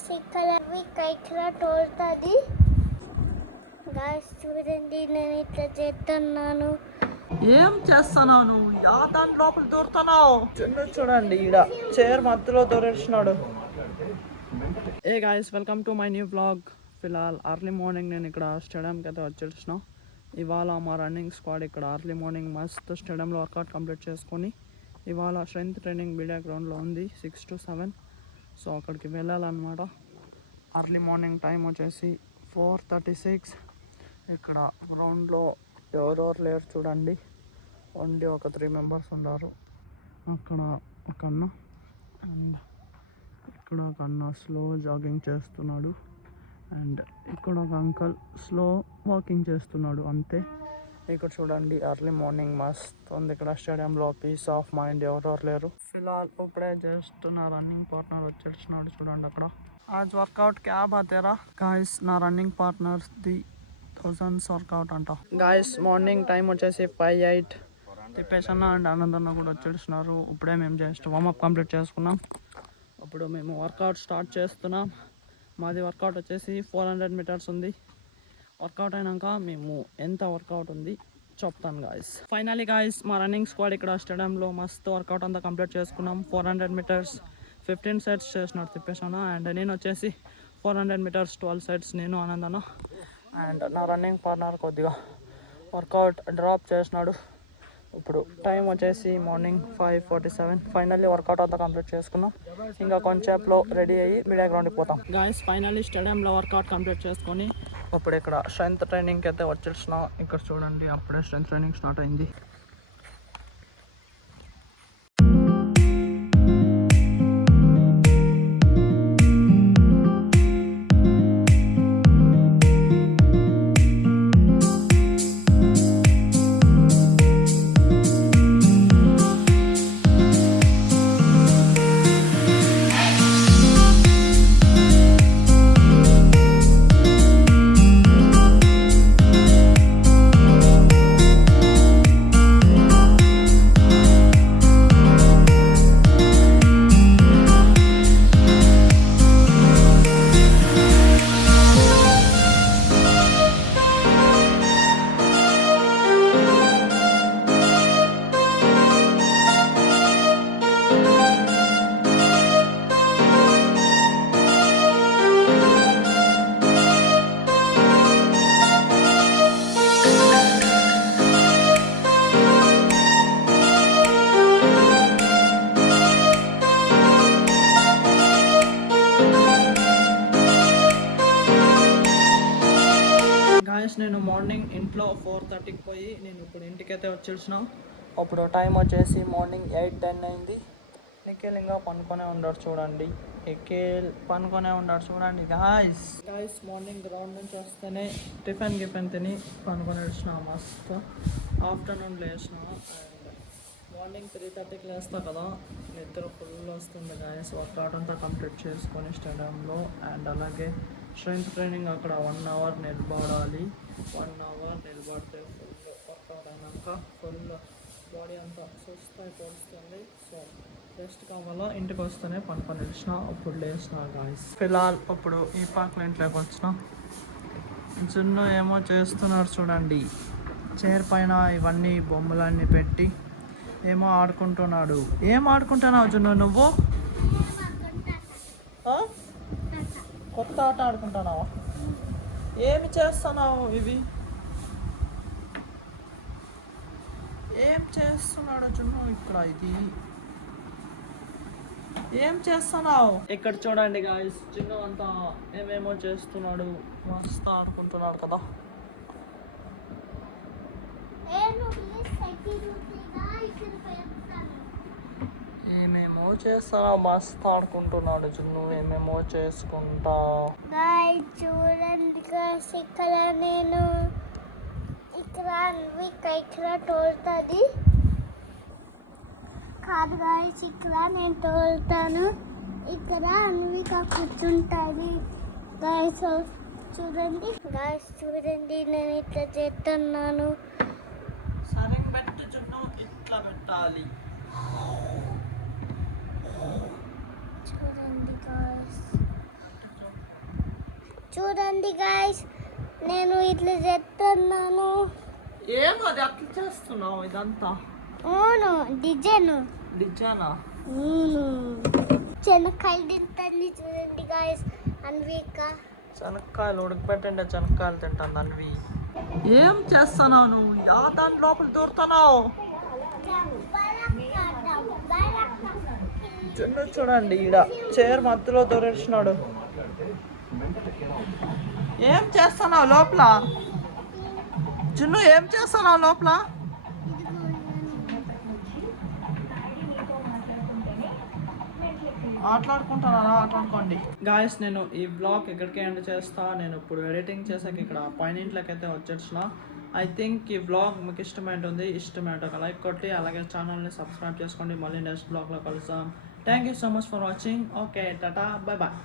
Guys ఇక్కడ ఇక్కడ తోలుతుంది guys చూడండి నేను ఇట్లా చేస్తున్నాను. ఏం చేస్తున్నావు నువ్వు? దాని లోపల దూరుతున్నావు. చూడండి ఈడ చైర్ మధ్యలో దూరేసినాడు. Hey guys welcome to my new blog. ఫిలాల్ అర్లీ మార్నింగ్ నేను ఇక్కడ స్టేడియంకి అయితే వచ్చేసిన. ఇవాళ మా రన్నింగ్ స్క్వాడ్ ఇక్కడ అర్లీ మార్నింగ్ మస్తు స్టేడియంలో వర్కౌట్ కంప్లీట్ చేసుకొని ఇవాళ స్ట్రెంత్ ట్రైనింగ్ మీడియా గ్రౌండ్లో ఉంది 6 to 7. సో అక్కడికి వెళ్ళాలన్నమాట. అర్లీ మార్నింగ్ టైం వచ్చేసి 4:36. ఇక్కడ గ్రౌండ్లో ఎవరెవరు లేరు చూడండి. ఓన్లీ ఒక 3 members ఉన్నారు. అక్కడ ఒక అన్న అండ్ ఇక్కడ ఒక అన్న స్లో జాగింగ్ చేస్తున్నాడు అండ్ ఇక్కడ ఒక అంకల్ స్లో వాకింగ్ చేస్తున్నాడు అంతే. ఇక్కడ చూడండి అర్లీ మార్నింగ్ మస్త్ ఉంది. ఇక్కడ స్టేడియంలో పీస్ ఆఫ్ మైండ్ ఎవరెవరు లేరు. ఫిలాల్ ఇప్పుడే జస్ట్ నా రన్నింగ్ పార్ట్నర్ వచ్చేస్తున్నాడు చూడండి అక్కడ. ఆజ్ వర్కౌట్ క్యా బాతేరా గాయస్. నా రన్నింగ్ పార్ట్నర్ది 1000s వర్కౌట్ అంట గాయస్. మార్నింగ్ టైం వచ్చేసి 5:08. తిప్పేసన్న అండ్ ఆనందన్న కూడా వచ్చేస్తున్నారు. ఇప్పుడే మేము జస్ట్ వార్మప్ కంప్లీట్ చేసుకున్నాం. అప్పుడు మేము వర్కౌట్ స్టార్ట్ చేస్తున్నాం. మాది వర్కౌట్ వచ్చేసి 400 meters ఉంది. వర్కౌట్ అయినాక మేము ఎంత వర్కౌట్ ఉంది చెప్తాను గాయస్. ఫైనలీ గాయస్ మా రన్నింగ్ స్క్వాడ్ ఇక్కడ స్టేడియంలో మస్తు వర్కౌట్ అంతా కంప్లీట్ చేసుకున్నాం. 400 meters 15 sets చేసినట్టు తిప్పేసాను. అండ్ నేను వచ్చేసి 400 meters 12 sets నేను ఆనందన్న. అండ్ నా రన్నింగ్ పార్ట్నర్ కొద్దిగా వర్కౌట్ డ్రాప్ చేసినాడు. ఇప్పుడు టైం వచ్చేసి మార్నింగ్ 5:47. ఫైనల్లీ వర్కౌట్ అంతా కంప్లీట్ చేసుకున్నాం. ఇంకా కొంచెంసేపులో రెడీ అయ్యి మీడియా గ్రౌండ్కి పోతాం గాయస్. ఫైనల్లీ స్టేడియంలో వర్కౌట్ కంప్లీట్ చేసుకొని ఇప్పుడు ఇక్కడ స్ట్రెంత్ ట్రైనింగ్కి అయితే వచ్చేసిన. ఇక్కడ చూడండి అప్పుడే స్ట్రెంత్ ట్రైనింగ్ స్టార్ట్ అయింది. నేను మార్నింగ్ ఇంట్లో 4:30కి పోయి నేను ఇప్పుడు ఇంటికైతే వచ్చేసినాం. అప్పుడు టైం వచ్చేసి మార్నింగ్ 8:10 అయింది. నిఖిల్ ఇంకా పనుకొనే ఉన్నాడు చూడండి. నిఖిల్ పనుకొనే ఉన్నాడు చూడండి గాయస్. మార్నింగ్ గ్రౌండ్ నుంచి వస్తేనే టిఫిన్ తిని పనుకొని వచ్చిన మస్తు. ఆఫ్టర్నూన్ లేచిన అండ్ మార్నింగ్ 3:30కి లేస్తా కదా, నిద్ర ఫుల్ వస్తుంది గాయస్. వర్కౌట్ అంతా కంప్లీట్ చేసుకొని స్టేడియంలో అండ్ అలాగే స్ట్రెంత్ ట్రైనింగ్ అక్కడ 1 hour నిలబడాలి. 1 hour నిలబడితే ఫుల్ వర్కౌట్ అయినాక ఫుల్ బాడీ అంతా సుస్థ అయిపోతుంది. సో రెస్ట్ కావాలా. ఇంటికి వస్తేనే పనుకొని వచ్చిన. అప్పుడు లేచిన గాయస్. ఫిలాల్ ఇప్పుడు ఈ పార్క్లో ఇంట్లోకి వచ్చిన. జున్ను ఏమో చేస్తున్నారు చూడండి. చైర్ పైన ఇవన్నీ బొమ్మలన్నీ పెట్టి ఏమో ఆడుకుంటున్నాడు. ఏం ఆడుకుంటున్నావు జున్ను నువ్వు? కొత్త ఆట ఆడుకుంటున్నావా? ఏమి చేస్తున్నావు? ఇవి ఏం చేస్తున్నాడు జున్ను ఇక్కడ? ఇది ఏం చేస్తున్నావు? ఇక్కడ చూడండి గాయస్, జున్ను అంతా ఏమేమో చేస్తున్నాడు. మస్తు ఆడుకుంటున్నాడు కదా. ఏమేమో చేస్తారా, మస్తు ఆడుకుంటున్నాడు జున్ను. ఏమేమో చేసుకుంటా. చూడండి ఇక్కడ నేను ఇక్కడ తోలుతుంది కాదు గాయస్. ఇక్కడ నేను తోలుతాను. ఇక్కడ అన్విక కూర్చుంటుంది గాయస్. చూడండి గాయస్, చూడండి నేను ఇట్లా చేస్తున్నాను. సరే పెట్టు జున్ను, ఇట్లా పెట్టాలి. చూడండి గాయస్. చూడండి గాయస్ నేను ఇట్లా చేస్తున్నాను. ఏమో అది అట్లా చేస్తున్నావు ఇదంతా అవును డిజైన్ డిజైనా? అవును చెనక్కాయలు తింటుంది చూడండి గాయస్ అన్విక. శనక్కాయలు ఉడకబెట్టండి, శనక్కాయలు తింటాను అన్వి. ఏం చేస్తున్నావు నువ్వు? దాని లోపల దూరుతున్నావు. చిన్న చూడండి ఈడ చైర్ మధ్యలో దొరేసినాడు. ఏం చేస్తున్నావు లోపల? చిన్ను ఏం చేస్తున్నావు లోపల? ఆటలాడుకుంటున్నారా? ఆటలాడుకోండి గాయస్. నేను ఈ బ్లాగ్ ఎక్కడికి ఎండ్ చేస్తా. నేను ఇప్పుడు ఎడిటింగ్ చేసాక ఇక్కడ పైనింట్లోకి అయితే వచ్చేసిన. ఐ థింక్ ఈ బ్లాగ్ మీకు ఇష్టమైంటుంది. ఇష్టమైతే ఒక లైక్ కొట్టి అలాగే ఛానల్ని సబ్స్క్రైబ్ చేసుకోండి. మళ్ళీ నెక్స్ట్ బ్లాగ్లో కలుద్దాం. Thank you so much for watching. Okay tata, bye bye.